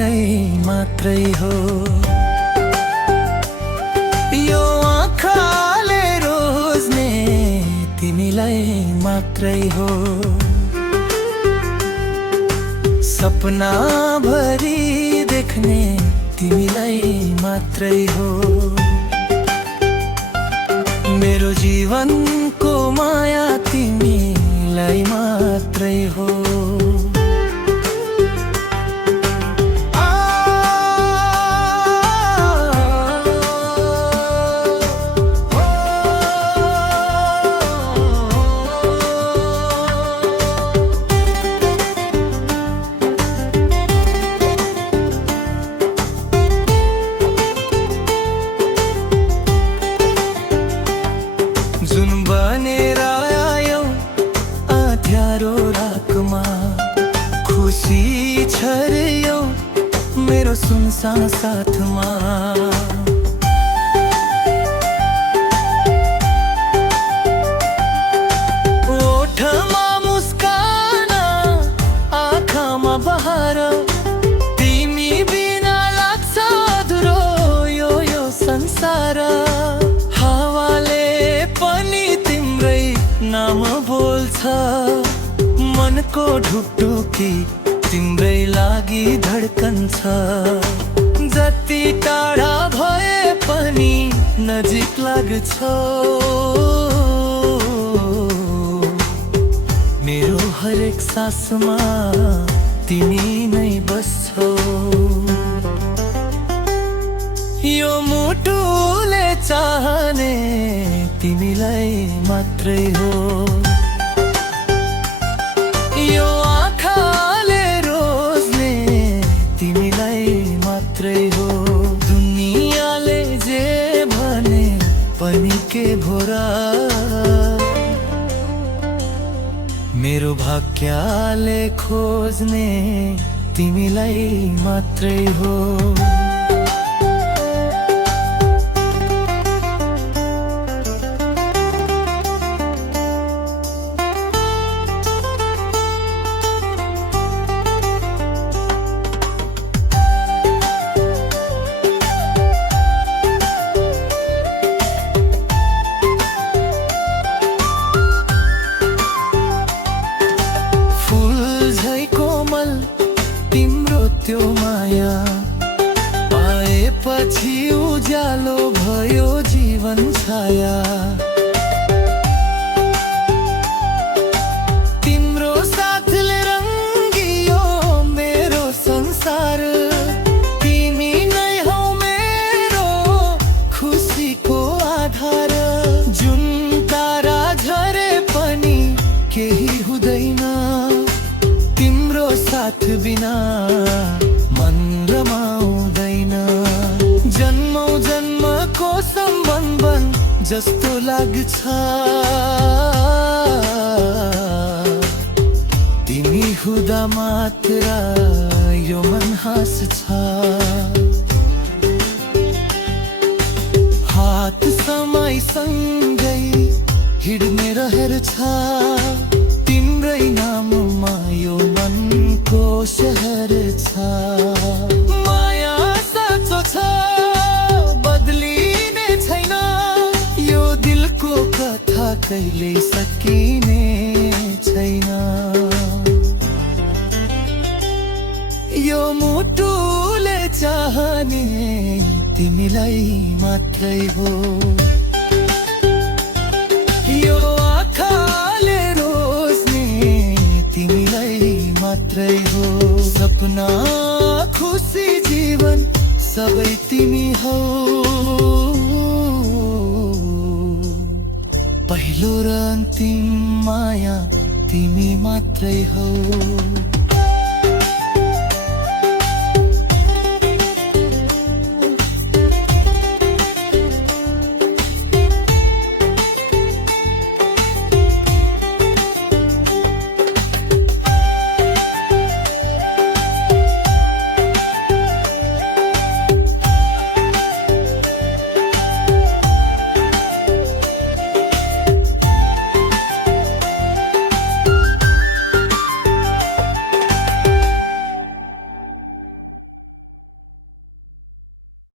तिमीलाई मात्रै हो। यो आँखाले रोज्ने तिमीलाई मात्रै हो। सपना भरि देख्ने तिमीलाई मात्रै हो। मेरो जीवनको माया तिमीलाई मात्रै हो। जुन बनेर आयौ अँध्यारो रातमा, खुसी छर्यौ मेरो सुनसान साथमा। ओठमा मुस्कान, आँखामा बहार, तिमी बिना लाग्छ अधुरो यो संसार। नाम बोल्छ मनको ढुकढुकी, तिम्रै लागि धड्कन्छ। जति टाढा भए पनि नजिक लाग्छ। मेरो हरेक सासमा तिमी नै बस्छौ। यो मुटुले चाहने तिमीलाई मात्रै हो। यो आँखाले रोज्ने तिमीलाई मात्रै हो। दुनियाँले जे भने पनि के भोरा, मेरो भाग्यले खोज्ने तिमीलाई मात्रै हो। तिम्रो त्यो माया पाएपछि उज्यालो भयो जीवन छाया। तिम्रो साथले रङ्गियो मेरो संसार। तिमी नै हौ मेरो खुसीको आधार। जुन तारा झरे पनि केही हुँदैन, तिम्रो साथ बिना मन रमाउँदैन। जन्मौँ जन्मको सम्बन्ध जस्तो लाग्छ, तिमी हुँदा मात्र यो मन हाँस्छ। हात समयसँगै हिँड्ने रहेर छ, तिम्रै नाममा यो मनको सहर छ। माया साँचो छ, बदलिने छैन, यो दिलको कथा कहिल्यै सकिने छैन। यो मुटुले चाहने तिमीलाई मात्रै हो। यो आँखाले रोज्ने तिमीलाई मात्रै हो। सपना खुसी जीवन सबै तिमी हौ। पहिलो र अन्तिम माया तिमी मात्रै हौ।